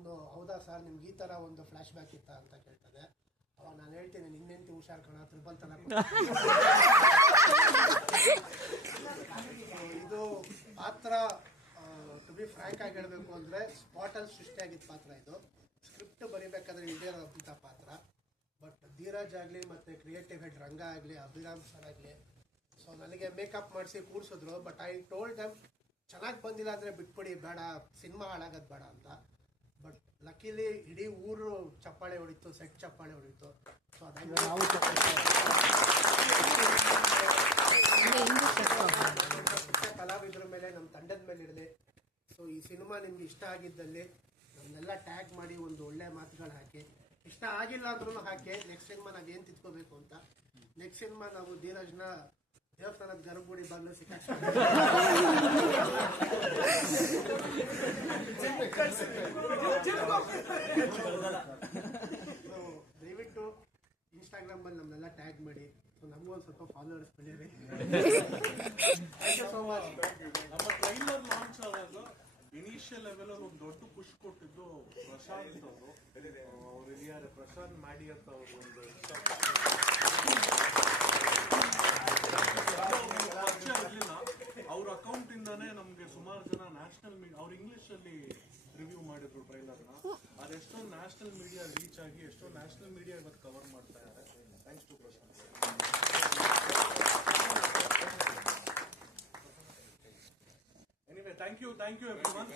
ಅವನು ಹೌದಾ ಸರ್ ನಿಮ್ಗೆ ಈ ಥರ ಒಂದು ಫ್ಲ್ಯಾಶ್ ಬ್ಯಾಕ್ ಇತ್ತ ಅಂತ ಕೇಳ್ತದೆ. ಅವಾಗ ನಾನು ಹೇಳ್ತೀನಿ ನಿನ್ನೆಂತಿ ಹುಷಾರ್ ಕಣ ತ್ರಿಬಲ್ ತರ. ಇದು ಪಾತ್ರ ಟು ಬಿ ಫ್ರ್ಯಾಂಕ್ ಆಗಿ ಹೇಳಬೇಕು ಅಂದರೆ ಸ್ಪಾಟಲ್ಲಿ ಸೃಷ್ಟಿಯಾಗಿದ್ದ ಪಾತ್ರ. ಇದು ಸ್ಕ್ರಿಪ್ಟ್ ಬರೀಬೇಕಾದ್ರೆ ಇದೇ ಇರೋಂಥ ಪಾತ್ರ. ಬಟ್ ಧೀರಜ್ ಆಗಲಿ ಮತ್ತು ಕ್ರಿಯೇಟಿವ್ ಹೆಡ್ ರಂಗ ಆಗಲಿ ಅಭಿರಾಮ್ ಸರ್ ಆಗಲಿ ಸೊ ನನಗೆ ಮೇಕಪ್ ಮಾಡಿಸಿ ಕೂರಿಸಿದ್ರು. ಬಟ್ ಐ ಟೋಲ್ಡ್ ದೆಮ್ ಚೆನ್ನಾಗಿ ಬಂದಿಲ್ಲ ಅಂದರೆ ಬಿಟ್ಬಿಡಿ, ಬೇಡ ಸಿನಿಮಾ ಹಾಳಾಗೋದು ಬೇಡ ಅಂತ. ಬಟ್ ಲಕ್ಕಿಲಿ ಇಡೀ ಊರು ಚಪ್ಪಾಳೆ ಹೊಡಿತು, ಸೆಟ್ ಚಪ್ಪಾಳೆ ಹೊಡಿತು. ಸೊ ಅದಾಗಿ ಕಲಾವಿದರ ಮೇಲೆ ನಮ್ಮ ತಂಡದ ಮೇಲೆ ಇರಲಿ. ಸೊ ಈ ಸಿನಿಮಾ ನಿಮ್ಗೆ ಇಷ್ಟ ಆಗಿದ್ದಲ್ಲಿ ನಮ್ಮನ್ನೆಲ್ಲ ಟ್ಯಾಗ್ ಮಾಡಿ ಒಂದು ಒಳ್ಳೆ ಮಾತುಗಳು ಹಾಕಿ, ಇಷ್ಟ ಆಗಿಲ್ಲ ಅಂದ್ರೂ ಹಾಕಿ. ನೆಕ್ಸ್ಟ್ ಸಿನಿಮಾ ನಾವೇನು ತಿಳ್ಕೋಬೇಕು ಅಂತ, ನೆಕ್ಸ್ಟ್ ಸಿನಿಮಾ ನಾವು ಧೀರಜ್ನ ದೇವಸ್ಥಾನದ ಗರ್ಭಗುಡಿ ಬಂದು ದಯವಿಟ್ಟು ಇನ್ಸ್ಟಾಗ್ರಾಮ್ ಅಲ್ಲಿ ನಮ್ಮನ್ನೆಲ್ಲ ಟ್ಯಾಗ್ ಮಾಡಿ. ಸೊ ನಮಗೂ ಒಂದು ಸ್ವಲ್ಪ ಫಾಲೋವರ್ಸ್ ಬೆಳೀರಿ. Thank you so much. ನಮ್ಮ ಟ್ರೈಲರ್ ಲಾಂಚ್ ಆದಾಗ ಇನಿಷಿಯಲ್ ಲೆವೆಲ್ ಅಲ್ಲಿ ಒಂದು ದೊಡ್ಡ ಪುಷ್ ಕೊಟ್ಟಿದ್ದು ಪ್ರಶಾಂತ್ ಅವರು. ಅವ್ರು ಹಿರಿಯಾರೆ ಪ್ರಶಾಂತ್ ಮಾಡಿ ಅಂತ ಅವರು ಒಂದು ಇರಲಿಲ್ಲ. ಅವ್ರ ಅಕೌಂಟ್ ಇಂದಾನೆ ನಮ್ಗೆ ಸುಮಾರು ಜನ ನ್ಯಾಷನಲ್ ಮೀಡಿಯಾ, ಅವ್ರು ಇಂಗ್ಲಿಷ್ ಅಲ್ಲಿ ರಿವ್ಯೂ ಮಾಡಿದ್ರು ಟ್ರೈಲರ್ನ. ಅದೆಷ್ಟೋ ನ್ಯಾಷನಲ್ ಮೀಡಿಯಾ ರೀಚ್ ಆಗಿ ಎಷ್ಟೋ ನ್ಯಾಷನಲ್ ಮೀಡಿಯಾ ಇವತ್ತು ಕವರ್ ಮಾಡ್ತಾ ಇದ್ದಾರೆ. Thanks to Prashant. Anyway, thank you everyone.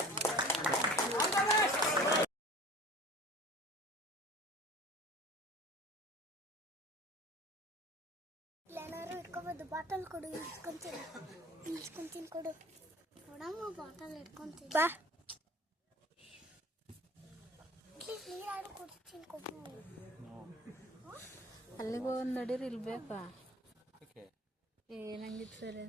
ಏನಾದ್ರು ಇಟ್ಕೋಬೋದು. ಬಾಟಲ್ ಕೊಡು, ಇಸ್ಕೊಂತೀನಿ ಕೊಡು. ನೋಡಮ್ಮ ಬಾಟಲ್ ಇಟ್ಕೊಂತೀನಿ ಬಾ. ನೀರಾರು ಕುಡಿಸ್ತೀನಿ ಕೊಡು. ಅಲ್ಲಿಗೆ ಒಂದು ನಡೀರಿ ಇಲ್ಲಿ ಬೇಕಾ ಏನಂಗಿತ್ತು ಸರಿ.